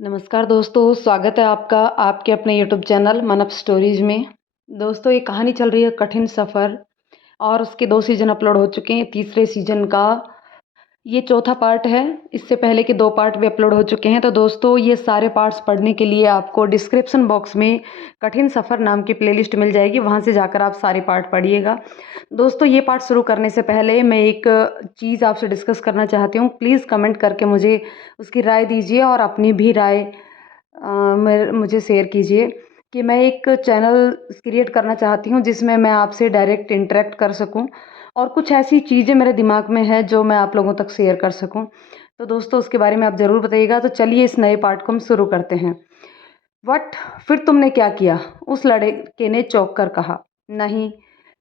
नमस्कार दोस्तों, स्वागत है आपका आपके अपने यूट्यूब चैनल मन अप स्टोरीज में। दोस्तों, ये कहानी चल रही है कठिन सफ़र और उसके 2 सीज़न अपलोड हो चुके हैं। तीसरे सीज़न का ये चौथा पार्ट है। इससे पहले के 2 पार्ट भी अपलोड हो चुके हैं। तो दोस्तों, ये सारे पार्ट्स पढ़ने के लिए आपको डिस्क्रिप्शन बॉक्स में कठिन सफ़र नाम की प्लेलिस्ट मिल जाएगी, वहाँ से जाकर आप सारे पार्ट पढ़िएगा। दोस्तों, ये पार्ट शुरू करने से पहले मैं एक चीज़ आपसे डिस्कस करना चाहती हूँ। प्लीज़ कमेंट करके मुझे उसकी राय दीजिए और अपनी भी राय मुझे शेयर कीजिए कि मैं एक चैनल क्रिएट करना चाहती हूँ जिसमें मैं आपसे डायरेक्ट इंटरेक्ट कर सकूँ और कुछ ऐसी चीज़ें मेरे दिमाग में है जो मैं आप लोगों तक शेयर कर सकूँ। तो दोस्तों, उसके बारे में आप ज़रूर बताइएगा। तो चलिए इस नए पार्ट को हम शुरू करते हैं। वट, फिर तुमने क्या किया? उस लड़के ने चौंक कर कहा। नहीं,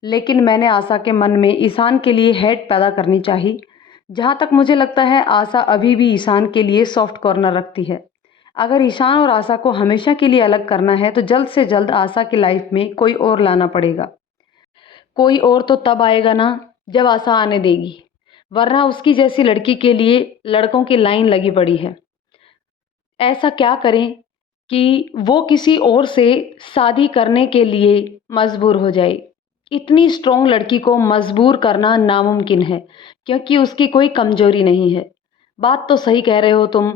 लेकिन मैंने आशा के मन में ईशान के लिए हेड पैदा करनी चाहिए। जहाँ तक मुझे लगता है, आशा अभी भी ईशान के लिए सॉफ्ट कॉर्नर रखती है। अगर ईशान और आशा को हमेशा के लिए अलग करना है तो जल्द से जल्द आशा की लाइफ में कोई और लाना पड़ेगा। कोई और तो तब आएगा ना जब आशा आने देगी, वरना उसकी जैसी लड़की के लिए लड़कों की लाइन लगी पड़ी है। ऐसा क्या करें कि वो किसी और से शादी करने के लिए मजबूर हो जाए। इतनी स्ट्रॉन्ग लड़की को मजबूर करना नामुमकिन है, क्योंकि उसकी कोई कमजोरी नहीं है। बात तो सही कह रहे हो तुम।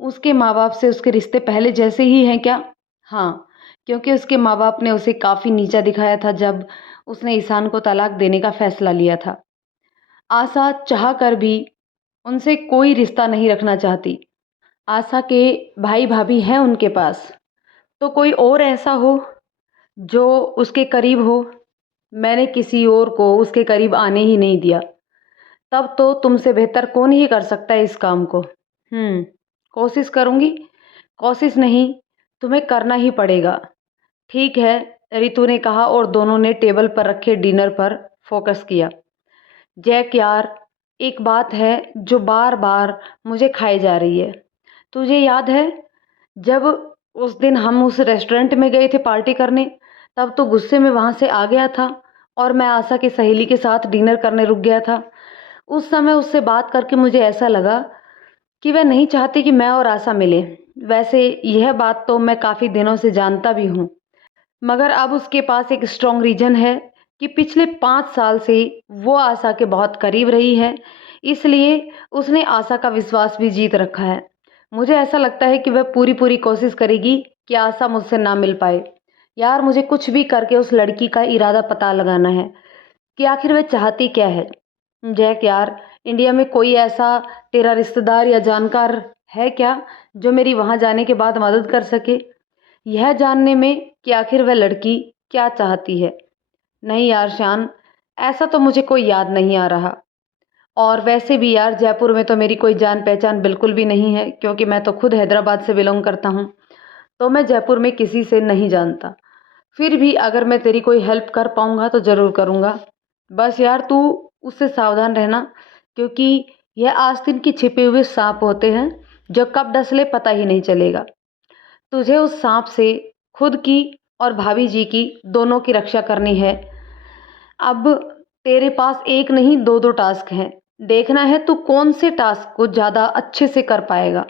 उसके माँ बाप से उसके रिश्ते पहले जैसे ही हैं क्या? हाँ, क्योंकि उसके माँ बाप ने उसे काफ़ी नीचा दिखाया था जब उसने ईशान को तलाक देने का फैसला लिया था। आशा चाह कर भी उनसे कोई रिश्ता नहीं रखना चाहती। आशा के भाई भाभी हैं उनके पास, तो कोई और ऐसा हो जो उसके करीब हो। मैंने किसी और को उसके करीब आने ही नहीं दिया। तब तो तुमसे बेहतर कौन ही कर सकता है इस काम को। कोशिश करूँगी। कोशिश नहीं, तुम्हें करना ही पड़ेगा। ठीक है, रितु ने कहा और दोनों ने टेबल पर रखे डिनर पर फोकस किया। जैक यार, एक बात है जो बार बार मुझे खाई जा रही है। तुझे याद है जब उस दिन हम उस रेस्टोरेंट में गए थे पार्टी करने? तब तो गुस्से में वहाँ से आ गया था और मैं आशा की सहेली के साथ डिनर करने रुक गया था। उस समय उससे बात करके मुझे ऐसा लगा कि वह नहीं चाहती कि मैं और आशा मिलें। वैसे यह बात तो मैं काफ़ी दिनों से जानता भी हूँ, मगर अब उसके पास एक स्ट्रॉन्ग रीज़न है कि पिछले 5 साल से वो आशा के बहुत करीब रही है, इसलिए उसने आशा का विश्वास भी जीत रखा है। मुझे ऐसा लगता है कि वह पूरी-पूरी कोशिश करेगी कि आशा मुझसे ना मिल पाए। यार, मुझे कुछ भी करके उस लड़की का इरादा पता लगाना है कि आखिर वह चाहती क्या है। जैक यार, इंडिया में कोई ऐसा तेरा रिश्तेदार या जानकार है क्या जो मेरी वहाँ जाने के बाद मदद कर सके यह जानने में कि आखिर वह लड़की क्या चाहती है? नहीं यार शान, ऐसा तो मुझे कोई याद नहीं आ रहा। और वैसे भी यार, जयपुर में तो मेरी कोई जान पहचान बिल्कुल भी नहीं है, क्योंकि मैं तो खुद हैदराबाद से बिलोंग करता हूँ। तो मैं जयपुर में किसी से नहीं जानता। फिर भी अगर मैं तेरी कोई हेल्प कर पाऊँगा तो ज़रूर करूँगा। बस यार, तू उससे सावधान रहना, क्योंकि यह आस्तीन के छिपे हुए सांप होते हैं जो कब डस ले पता ही नहीं चलेगा। तुझे उस सांप से खुद की और भाभी जी की दोनों की रक्षा करनी है। अब तेरे पास एक नहीं 2-2 टास्क हैं। देखना है तू कौन से टास्क को ज़्यादा अच्छे से कर पाएगा।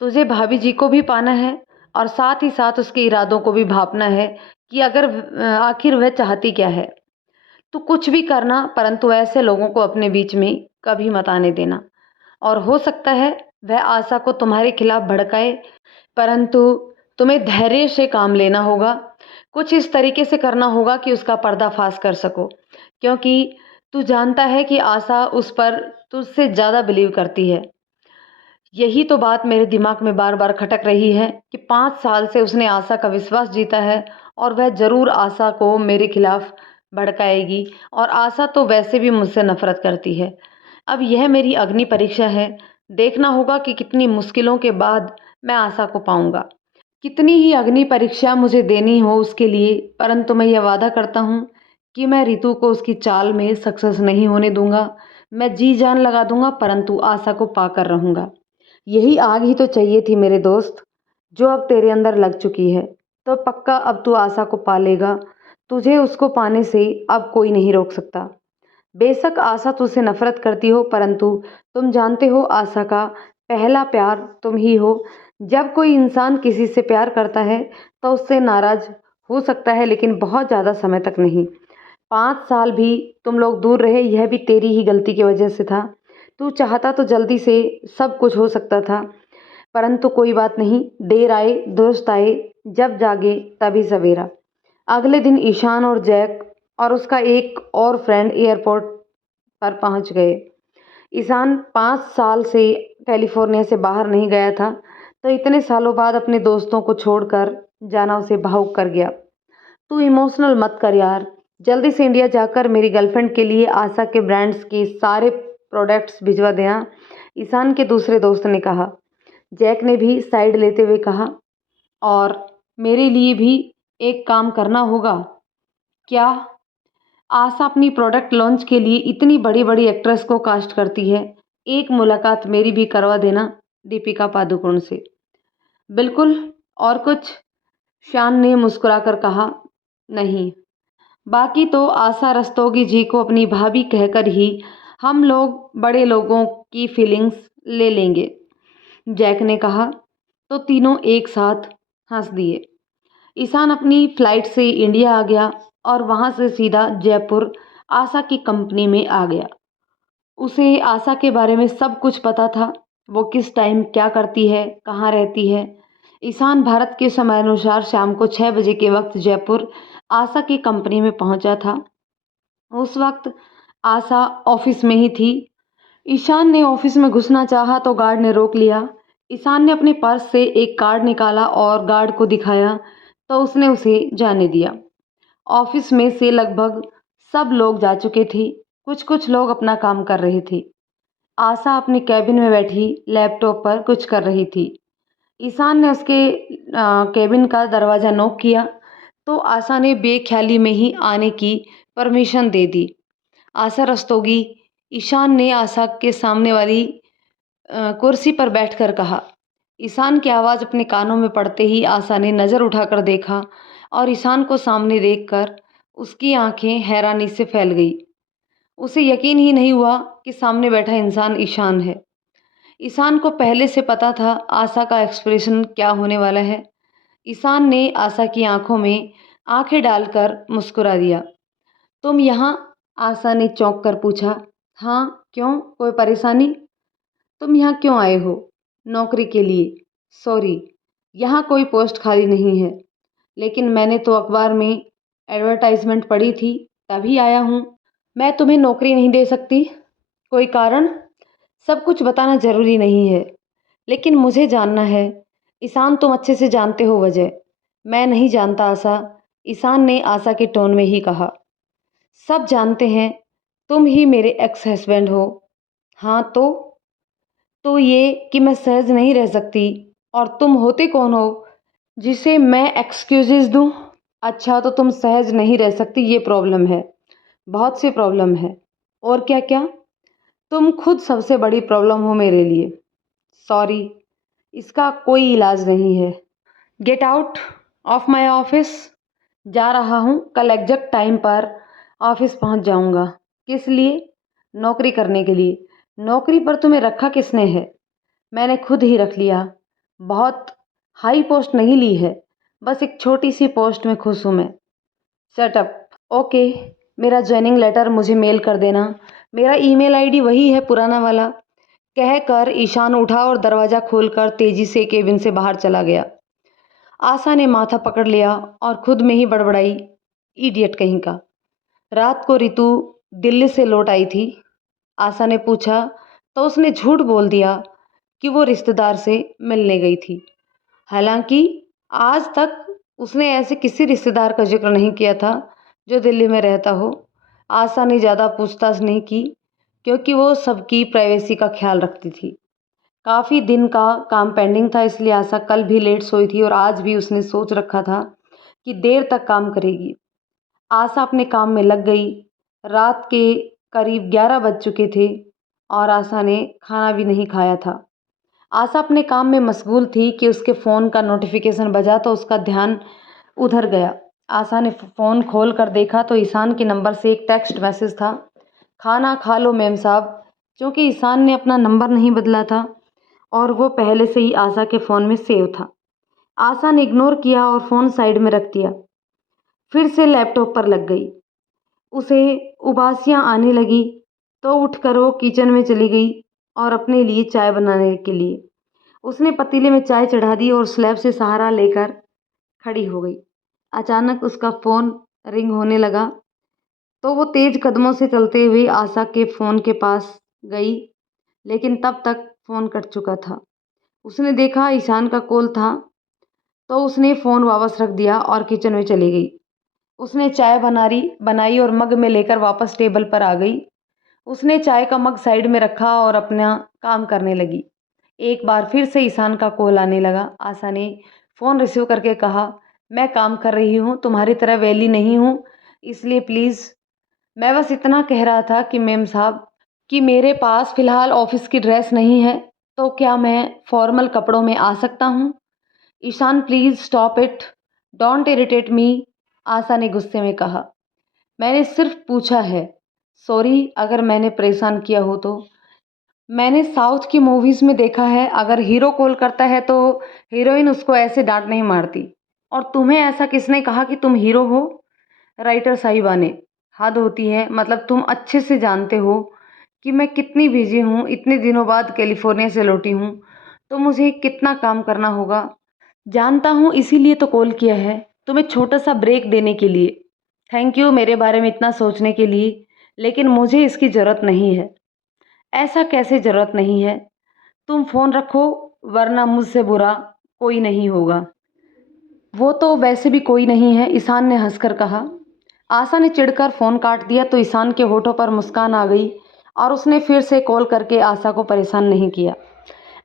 तुझे भाभी जी को भी पाना है और साथ ही साथ उसके इरादों को भी भांपना है कि अगर आखिर वह चाहती क्या है। तू कुछ भी करना, परंतु ऐसे लोगों को अपने बीच में कभी मत आने देना। और हो सकता है वह आशा को तुम्हारे खिलाफ भड़काए, परंतु तुम्हें धैर्य से काम लेना होगा। कुछ इस तरीके से करना होगा कि उसका पर्दाफाश कर सको, क्योंकि तू जानता है कि आशा उस पर तुझसे ज़्यादा बिलीव करती है। यही तो बात मेरे दिमाग में बार बार खटक रही है कि 5 साल से उसने आशा का विश्वास जीता है और वह ज़रूर आशा को मेरे खिलाफ भड़काएगी। और आशा तो वैसे भी मुझसे नफरत करती है। अब यह मेरी अग्नि परीक्षा है। देखना होगा कि कितनी मुश्किलों के बाद मैं आशा को पाऊंगा। कितनी ही अग्नि परीक्षा मुझे देनी हो उसके लिए, परंतु मैं यह वादा करता हूँ कि मैं रितु को उसकी चाल में सक्सेस नहीं होने दूंगा। मैं जी जान लगा दूंगा, परंतु आशा को पाकर रहूंगा। यही आग ही तो चाहिए थी मेरे दोस्त, जो अब तेरे अंदर लग चुकी है। तो पक्का अब तू आशा को पालेगा। तुझे उसको पाने से अब कोई नहीं रोक सकता। बेशक आशा तुझसे नफरत करती हो, परंतु तुम जानते हो आशा का पहला प्यार तुम ही हो। जब कोई इंसान किसी से प्यार करता है तो उससे नाराज़ हो सकता है, लेकिन बहुत ज़्यादा समय तक नहीं। 5 साल भी तुम लोग दूर रहे, यह भी तेरी ही गलती की वजह से था। तू चाहता तो जल्दी से सब कुछ हो सकता था, परंतु कोई बात नहीं, देर आए दुरुस्त आए, जब जागे तभी सवेरा। अगले दिन ईशान और जैक और उसका एक और फ्रेंड एयरपोर्ट पर पहुंच गए। ईशान 5 साल से कैलिफोर्निया से बाहर नहीं गया था, तो इतने सालों बाद अपने दोस्तों को छोड़कर जाना उसे भावुक कर गया। तू इमोशनल मत कर यार, जल्दी से इंडिया जाकर मेरी गर्लफ्रेंड के लिए आशा के ब्रांड्स के सारे प्रोडक्ट्स भिजवा देना, ईशान के दूसरे दोस्त ने कहा। जैक ने भी साइड लेते हुए कहा, और मेरे लिए भी एक काम करना होगा। क्या? आशा अपनी प्रोडक्ट लॉन्च के लिए इतनी बड़ी बड़ी एक्ट्रेस को कास्ट करती है, एक मुलाकात मेरी भी करवा देना दीपिका पादुकोण से। बिल्कुल। और कुछ? शान ने मुस्कुराकर कहा, नहीं, बाकी तो आशा रस्तोगी जी को अपनी भाभी कहकर ही हम लोग बड़े लोगों की फीलिंग्स ले लेंगे। जैक ने कहा, तो तीनों एक साथ हंस दिए। ईशान अपनी फ्लाइट से इंडिया आ गया और वहां से सीधा जयपुर आशा की कंपनी में आ गया। उसे आशा के बारे में सब कुछ पता था, वो किस टाइम क्या करती है, कहाँ रहती है। ईशान भारत के समयानुसार शाम को 6 बजे के वक्त जयपुर आशा की कंपनी में पहुंचा था। उस वक्त आशा ऑफिस में ही थी। ईशान ने ऑफिस में घुसना चाहा तो गार्ड ने रोक लिया। ईशान ने अपने पर्स से एक कार्ड निकाला और गार्ड को दिखाया, तो उसने उसे जाने दिया। ऑफिस में से लगभग सब लोग जा चुके थे, कुछ कुछ लोग अपना काम कर रहे थे। आशा अपने कैबिन में बैठी लैपटॉप पर कुछ कर रही थी। ईशान ने उसके कैबिन का दरवाज़ा नॉक किया, तो आशा ने बेख्याली में ही आने की परमिशन दे दी। आशा रस्तोगी, ईशान ने आशा के सामने वाली कुर्सी पर बैठकर कहा। ईशान की आवाज़ अपने कानों में पड़ते ही आशा ने नज़र उठाकर देखा, और ईशान को सामने देखकर उसकी आंखें हैरानी से फैल गई। उसे यकीन ही नहीं हुआ कि सामने बैठा इंसान ईशान है। ईशान को पहले से पता था आशा का एक्सप्रेशन क्या होने वाला है। ईशान ने आशा की आंखों में आंखें डालकर मुस्कुरा दिया। तुम यहाँ? आशा ने चौंक कर पूछा। हाँ, क्यों, कोई परेशानी? तुम यहाँ क्यों आए हो? नौकरी के लिए। सॉरी, यहाँ कोई पोस्ट खाली नहीं है, लेकिन मैंने तो अखबार में एडवर्टाइजमेंट पढ़ी थी, तभी आया हूँ। मैं तुम्हें नौकरी नहीं दे सकती? कोई कारण? सब कुछ बताना ज़रूरी नहीं है, लेकिन मुझे जानना है। ईशान, तुम अच्छे से जानते हो वजह। मैं नहीं जानता आशा, ईशान ने आशा के टोन में ही कहा। सब जानते हैं, तुम ही मेरे एक्स हस्बैंड हो। हाँ तो ये कि मैं सहज नहीं रह सकती, और तुम होते कौन हो जिसे मैं एक्सक्यूजेस दूं? अच्छा, तो तुम सहज नहीं रह सकती, ये प्रॉब्लम है। बहुत सी प्रॉब्लम है। और क्या क्या? तुम खुद सबसे बड़ी प्रॉब्लम हो मेरे लिए। सॉरी, इसका कोई इलाज नहीं है। Get out of my office. जा रहा हूँ, कल एग्जैक्ट टाइम पर ऑफिस पहुँच जाऊँगा। किस लिए? नौकरी करने के लिए। नौकरी पर तुम्हें रखा किसने है? मैंने खुद ही रख लिया। बहुत हाई पोस्ट नहीं ली है, बस एक छोटी सी पोस्ट में खुश हूँ मैं। Shut up. ओके, मेरा ज्वाइनिंग लेटर मुझे मेल कर देना। मेरा ईमेल आईडी वही है, पुराना वाला। कहकर ईशान उठा और दरवाज़ा खोलकर तेजी से केबिन से बाहर चला गया। आशा ने माथा पकड़ लिया और खुद में ही बड़बड़ाई, इडियट कहीं का। रात को रितु दिल्ली से लौट आई थी। आशा ने पूछा तो उसने झूठ बोल दिया कि वो रिश्तेदार से मिलने गई थी। हालांकि आज तक उसने ऐसे किसी रिश्तेदार का जिक्र नहीं किया था जो दिल्ली में रहता हो। आशा ने ज़्यादा पूछताछ नहीं की, क्योंकि वो सबकी प्राइवेसी का ख्याल रखती थी। काफ़ी दिन का काम पेंडिंग था, इसलिए आशा कल भी लेट सोई थी और आज भी उसने सोच रखा था कि देर तक काम करेगी। आशा अपने काम में लग गई। रात के करीब 11 बज चुके थे और आशा ने खाना भी नहीं खाया था। आशा अपने काम में मशगूल थी कि उसके फ़ोन का नोटिफिकेशन बजा तो उसका ध्यान उधर गया। आशा ने फ़ोन खोल कर देखा तो ईशान के नंबर से एक टेक्स्ट मैसेज था। खाना खा लो मेम साहब। क्योंकि ईशान ने अपना नंबर नहीं बदला था, और वो पहले से ही आशा के फ़ोन में सेव था। आशा ने इग्नोर किया और फ़ोन साइड में रख दिया। फिर से लैपटॉप पर लग गई। उसे उबासियाँ आने लगी तो उठकर वो किचन में चली गई और अपने लिए चाय बनाने के लिए उसने पतीले में चाय चढ़ा दी और स्लैब से सहारा लेकर खड़ी हो गई। अचानक उसका फ़ोन रिंग होने लगा तो वो तेज कदमों से चलते हुए आशा के फ़ोन के पास गई, लेकिन तब तक फ़ोन कट चुका था। उसने देखा ईशान का कॉल था तो उसने फ़ोन वापस रख दिया और किचन में चली गई। उसने चाय बनाई और मग में लेकर वापस टेबल पर आ गई। उसने चाय का मग साइड में रखा और अपना काम करने लगी। एक बार फिर से ईशान का कॉल आने लगा। आशा ने फ़ोन रिसीव करके कहा, मैं काम कर रही हूँ, तुम्हारी तरह वेली नहीं हूँ, इसलिए प्लीज़। मैं बस इतना कह रहा था कि मेम साहब कि मेरे पास फ़िलहाल ऑफ़िस की ड्रेस नहीं है, तो क्या मैं फॉर्मल कपड़ों में आ सकता हूँ? Ishaan please stop it, don't irritate me, Asha ने गुस्से में कहा। मैंने सिर्फ पूछा है, सॉरी अगर मैंने परेशान किया हो तो। मैंने साउथ की मूवीज़ में देखा है, अगर हीरो कॉल करता है तो हीरोइन उसको ऐसे डांट नहीं मारती। और तुम्हें ऐसा किसने कहा कि तुम हीरो हो? राइटर साहिबा ने। हद होती है, मतलब तुम अच्छे से जानते हो कि मैं कितनी बिजी हूँ, इतने दिनों बाद कैलिफोर्निया से लौटी हूँ, तो मुझे कितना काम करना होगा। जानता हूँ, इसीलिए तो कॉल किया है, तुम्हें छोटा सा ब्रेक देने के लिए। थैंक यू मेरे बारे में इतना सोचने के लिए, लेकिन मुझे इसकी ज़रूरत नहीं है। ऐसा कैसे ज़रूरत नहीं है? तुम फ़ोन रखो, वरना मुझसे बुरा कोई नहीं होगा। वो तो वैसे भी कोई नहीं है, ईशान ने हंसकर कहा। आशा ने चिढ़कर फ़ोन काट दिया तो ईशान के होठों पर मुस्कान आ गई और उसने फिर से कॉल करके आशा को परेशान नहीं किया।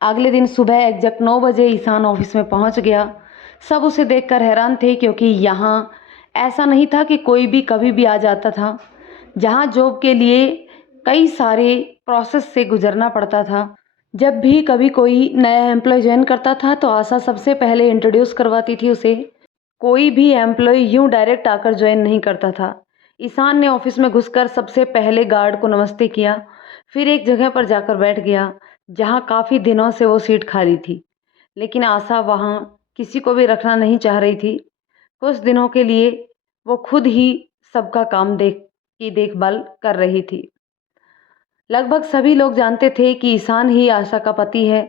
अगले दिन सुबह एग्जैक्ट 9 बजे ईशान ऑफिस में पहुंच गया। सब उसे देखकर हैरान थे, क्योंकि यहाँ ऐसा नहीं था कि कोई भी कभी भी आ जाता था। जहाँ जॉब के लिए कई सारे प्रोसेस से गुजरना पड़ता था। जब भी कभी कोई नया एम्प्लॉय ज्वाइन करता था तो आशा सबसे पहले इंट्रोड्यूस करवाती थी उसे। कोई भी एम्प्लॉय यूं डायरेक्ट आकर ज्वाइन नहीं करता था। ईशान ने ऑफिस में घुसकर सबसे पहले गार्ड को नमस्ते किया, फिर एक जगह पर जाकर बैठ गया जहाँ काफ़ी दिनों से वो सीट खाली थी। लेकिन आशा वहाँ किसी को भी रखना नहीं चाह रही थी। कुछ दिनों के लिए वो खुद ही सबका काम देखभाल कर रही थी। लगभग सभी लोग जानते थे कि ईशान ही आशा का पति है,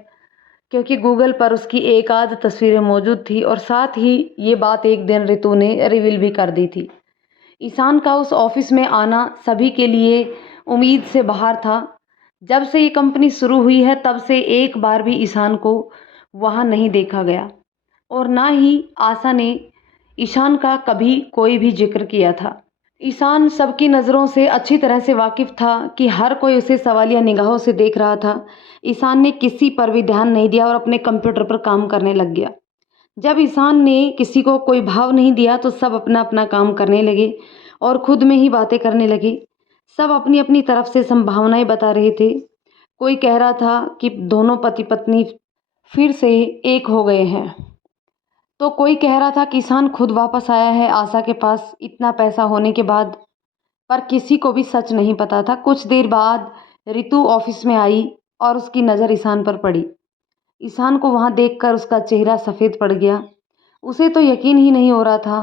क्योंकि गूगल पर उसकी एक आध तस्वीरें मौजूद थी और साथ ही ये बात एक दिन रितु ने रिवील भी कर दी थी। ईशान का उस ऑफिस में आना सभी के लिए उम्मीद से बाहर था। जब से ये कंपनी शुरू हुई है तब से एक बार भी ईशान को वहाँ नहीं देखा गया और ना ही आशा ने ईशान का कभी कोई भी जिक्र किया था। ईशान सबकी नज़रों से अच्छी तरह से वाकिफ़ था कि हर कोई उसे सवालिया निगाहों से देख रहा था। ईशान ने किसी पर भी ध्यान नहीं दिया और अपने कंप्यूटर पर काम करने लग गया। जब ईशान ने किसी को कोई भाव नहीं दिया तो सब अपना अपना काम करने लगे और खुद में ही बातें करने लगे। सब अपनी अपनी तरफ से संभावनाएं बता रहे थे। कोई कह रहा था कि दोनों पति पत्नी फिर से एक हो गए हैं, तो कोई कह रहा था किसान खुद वापस आया है आशा के पास इतना पैसा होने के बाद। पर किसी को भी सच नहीं पता था। कुछ देर बाद रितु ऑफिस में आई और उसकी नज़र ईशान पर पड़ी। ईशान को वहाँ देखकर उसका चेहरा सफ़ेद पड़ गया। उसे तो यकीन ही नहीं हो रहा था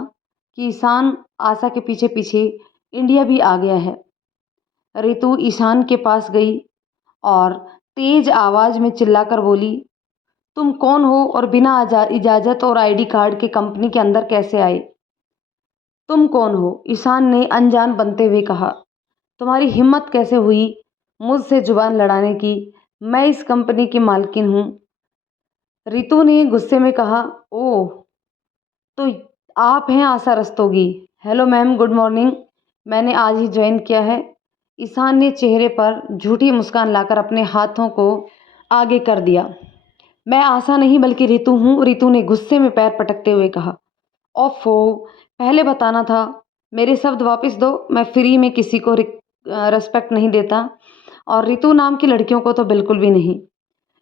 कि ईशान आशा के पीछे पीछे इंडिया भी आ गया है। रितु ईशान के पास गई और तेज आवाज़ में चिल्लाकर बोली, तुम कौन हो और बिना इजाज़त और आईडी कार्ड के कंपनी के अंदर कैसे आए? तुम कौन हो? ईशान ने अनजान बनते हुए कहा। तुम्हारी हिम्मत कैसे हुई मुझसे जुबान लड़ाने की? मैं इस कंपनी की मालकिन हूँ। रितु ने गुस्से में कहा। ओह, तो आप हैं Asha Rastogi. Hello ma'am, good morning. मैंने आज ही ज्वाइन किया है। ईशान ने चेहरे पर झूठी मुस्कान लाकर अपने हाथों को आगे कर दिया। मैं आशा नहीं बल्कि रितु हूँ, रितु ने गुस्से में पैर पटकते हुए कहा। ओफो, पहले बताना था। मेरे शब्द वापस दो, मैं फ्री में किसी को रिस्पेक्ट नहीं देता और रितु नाम की लड़कियों को तो बिल्कुल भी नहीं।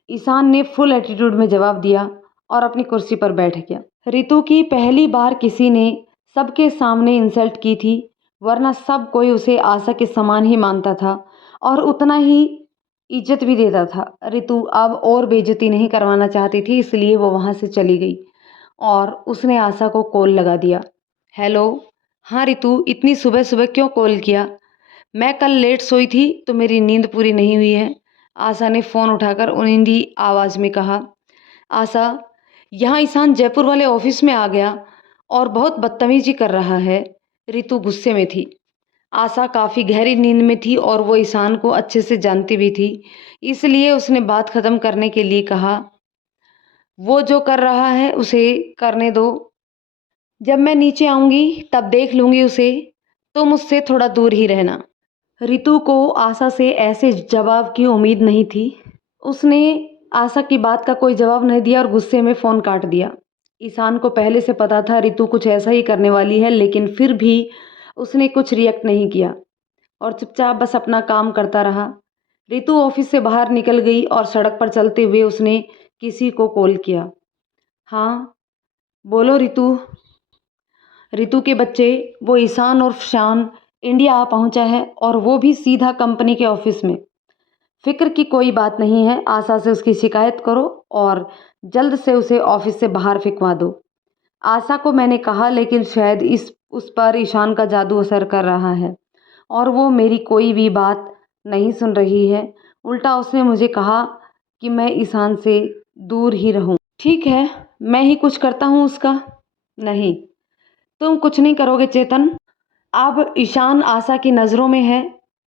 ईशान ने फुल एटीट्यूड में जवाब दिया और अपनी कुर्सी पर बैठ गया। रितु की पहली बार किसी ने सबके सामने इंसल्ट की थी, वरना सब कोई उसे आशा के समान ही मानता था और उतना ही इज्जत भी देता था। रितु अब और बेइज्जती नहीं करवाना चाहती थी, इसलिए वो वहाँ से चली गई और उसने आशा को कॉल लगा दिया। हेलो, हाँ रितु, इतनी सुबह सुबह क्यों कॉल किया? मैं कल लेट सोई थी तो मेरी नींद पूरी नहीं हुई है। आशा ने फ़ोन उठाकर ऊँधी आवाज़ में कहा। आशा, यहाँ ईशान जयपुर वाले ऑफिस में आ गया और बहुत बदतमीजी कर रहा है। रितु गुस्से में थी। आशा काफ़ी गहरी नींद में थी और वो ईशान को अच्छे से जानती भी थी, इसलिए उसने बात ख़त्म करने के लिए कहा, वो जो कर रहा है उसे करने दो। जब मैं नीचे आऊँगी तब देख लूँगी उसे, तुम उससे थोड़ा दूर ही रहना। रितु को आशा से ऐसे जवाब की उम्मीद नहीं थी। उसने आशा की बात का कोई जवाब नहीं दिया और गुस्से में फ़ोन काट दिया। ईशान को पहले से पता था रितु कुछ ऐसा ही करने वाली है, लेकिन फिर भी उसने कुछ रिएक्ट नहीं किया और चुपचाप बस अपना काम करता रहा। रितु ऑफिस से बाहर निकल गई और सड़क पर चलते हुए उसने किसी को कॉल किया। हाँ, बोलो रितु। रितु के बच्चे, वो ईशान और शान इंडिया आ पहुंचा है और वो भी सीधा कंपनी के ऑफिस में। फिक्र की कोई बात नहीं है, आशा से उसकी शिकायत करो और जल्द से उसे ऑफिस से बाहर फेंकवा दो। आशा को मैंने कहा, लेकिन शायद इस उस पर ईशान का जादू असर कर रहा है और वो मेरी कोई भी बात नहीं सुन रही है। उल्टा उसने मुझे कहा कि मैं ईशान से दूर ही रहूं। ठीक है, मैं ही कुछ करता हूँ उसका? नहीं, तुम कुछ नहीं करोगे चेतन। अब ईशान आशा की नज़रों में है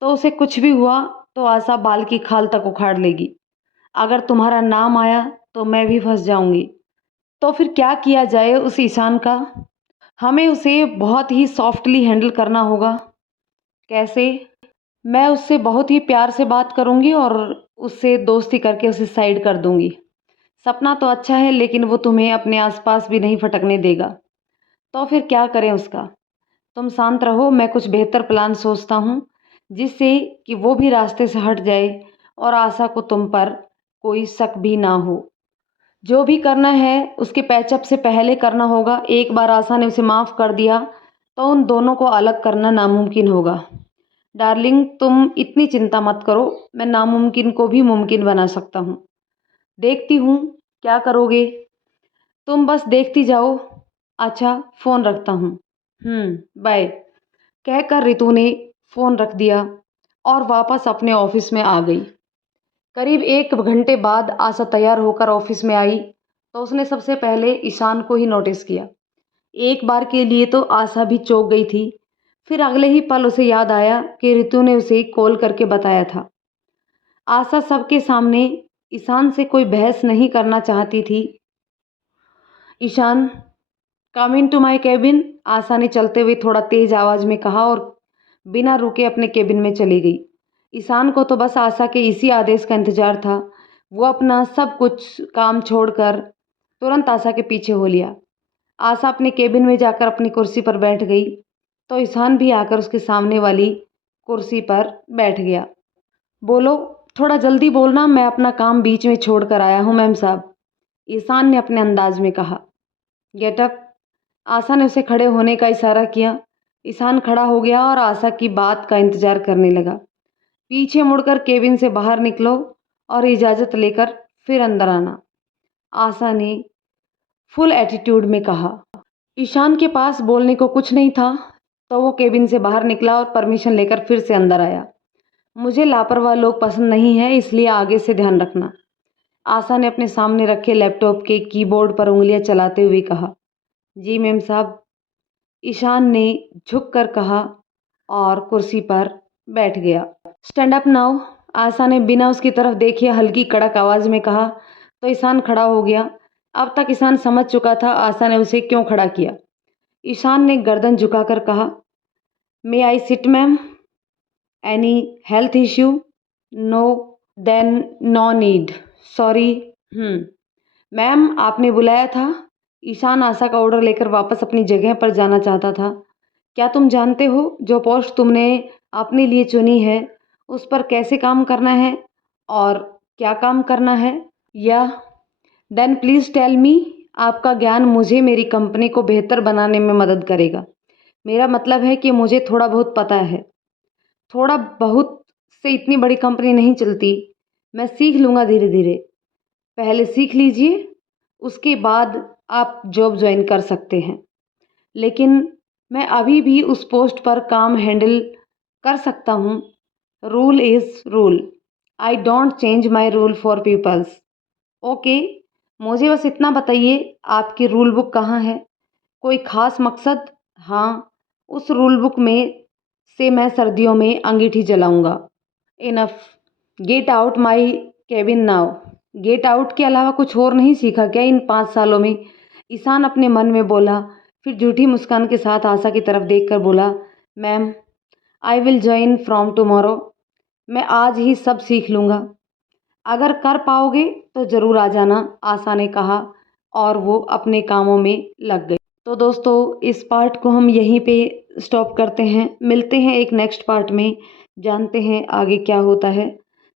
तो उसे कुछ भी हुआ तो आशा बाल की खाल तक उखाड़ लेगी। अगर तुम्हारा नाम आया तो मैं भी फंस जाऊंगी। तो फिर क्या किया जाए उस ईशान का? हमें उसे बहुत ही सॉफ्टली हैंडल करना होगा। कैसे? मैं उससे बहुत ही प्यार से बात करूंगी और उससे दोस्ती करके उसे साइड कर दूंगी। सपना तो अच्छा है, लेकिन वो तुम्हें अपने आसपास भी नहीं फटकने देगा। तो फिर क्या करें उसका? तुम शांत रहो, मैं कुछ बेहतर प्लान सोचता हूँ जिससे कि वो भी रास्ते से हट जाए और आशा को तुम पर कोई शक भी ना हो। जो भी करना है उसके पैचअप से पहले करना होगा। एक बार आशा ने उसे माफ़ कर दिया तो उन दोनों को अलग करना नामुमकिन होगा। डार्लिंग, तुम इतनी चिंता मत करो, मैं नामुमकिन को भी मुमकिन बना सकता हूँ। देखती हूँ क्या करोगे, तुम बस देखती जाओ। अच्छा, फ़ोन रखता हूँ। बाय, कहकर रितु ने फ़ोन रख दिया और वापस अपने ऑफिस में आ गई। करीब 1 घंटे बाद आशा तैयार होकर ऑफिस में आई तो उसने सबसे पहले ईशान को ही नोटिस किया। एक बार के लिए तो आशा भी चौंक गई थी, फिर अगले ही पल उसे याद आया कि रितु ने उसे कॉल करके बताया था। आशा सबके सामने ईशान से कोई बहस नहीं करना चाहती थी। ईशान, कम इन टू माई केबिन, आशा ने चलते हुए थोड़ा तेज आवाज़ में कहा और बिना रुके अपने केबिन में चली गई। ईशान को तो बस आशा के इसी आदेश का इंतजार था। वो अपना सब कुछ काम छोड़कर तुरंत आशा के पीछे हो लिया। आशा अपने केबिन में जाकर अपनी कुर्सी पर बैठ गई तो ईशान भी आकर उसके सामने वाली कुर्सी पर बैठ गया। बोलो, थोड़ा जल्दी बोलना, मैं अपना काम बीच में छोड़ कर आया हूँ मैम साहब, ईशान ने अपने अंदाज में कहा। गेट अप, आशा ने उसे खड़े होने का इशारा किया। ईशान खड़ा हो गया और आशा की बात का इंतजार करने लगा। पीछे मुड़कर केबिन से बाहर निकलो और इजाज़त लेकर फिर अंदर आना, आशा ने फुल एटीट्यूड में कहा। ईशान के पास बोलने को कुछ नहीं था तो वो केबिन से बाहर निकला और परमिशन लेकर फिर से अंदर आया। मुझे लापरवाह लोग पसंद नहीं है, इसलिए आगे से ध्यान रखना, आशा ने अपने सामने रखे लैपटॉप के कीबोर्ड पर उंगलियां चलाते हुए कहा। जी मैम साहब, ईशान ने झुक कर कहा और कुर्सी पर बैठ गया। स्टैंड अप नाउ, आशा ने बिना उसकी तरफ देखे हल्की कड़क आवाज़ में कहा तो ईशान खड़ा हो गया। अब तक ईशान समझ चुका था आशा ने उसे क्यों खड़ा किया। ईशान ने गर्दन झुकाकर कहा, may I sit ma'am? Any health issue? No? Then no need, sorry. Ma'am, आपने बुलाया था? ईशान आशा का ऑर्डर लेकर वापस अपनी जगह पर जाना चाहता था। क्या तुम जानते हो जो पोस्ट तुमने अपने लिए चुनी है उस पर कैसे काम करना है और क्या काम करना है? या देन प्लीज़ टेल मी, आपका ज्ञान मुझे मेरी कंपनी को बेहतर बनाने में मदद करेगा। मेरा मतलब है कि मुझे थोड़ा बहुत पता है। थोड़ा बहुत से इतनी बड़ी कंपनी नहीं चलती। मैं सीख लूँगा धीरे धीरे। पहले सीख लीजिए, उसके बाद आप जॉब ज्वाइन कर सकते हैं। लेकिन मैं अभी भी उस पोस्ट पर काम हैंडल कर सकता हूँ। Rule is rule, I don't change my rule for peoples. Okay, मुझे बस इतना बताइए आपकी रूल बुक कहाँ है? कोई ख़ास मकसद? हाँ, उस रूल बुक में से मैं सर्दियों में अंगीठी जलाऊँगा। Enough, get out my cabin now. Get out के अलावा कुछ और नहीं सीखा क्या इन 5 सालों में? ईशान अपने मन में बोला, फिर झूठी मुस्कान के साथ आशा की तरफ देखकर बोला, ma'am, I will join from tomorrow. मैं आज ही सब सीख लूँगा। अगर कर पाओगे तो ज़रूर आ जाना, आशा ने कहा और वो अपने कामों में लग गई। तो दोस्तों, इस पार्ट को हम यहीं पे स्टॉप करते हैं। मिलते हैं एक नेक्स्ट पार्ट में, जानते हैं आगे क्या होता है।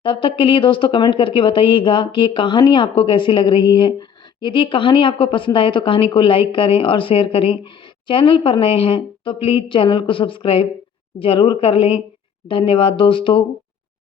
तब तक के लिए दोस्तों कमेंट करके बताइएगा कि ये कहानी आपको कैसी लग रही है। यदि ये कहानी आपको पसंद आए तो कहानी को लाइक करें और शेयर करें। चैनल पर नए हैं तो प्लीज़ चैनल को सब्सक्राइब ज़रूर कर लें। धन्यवाद दोस्तों।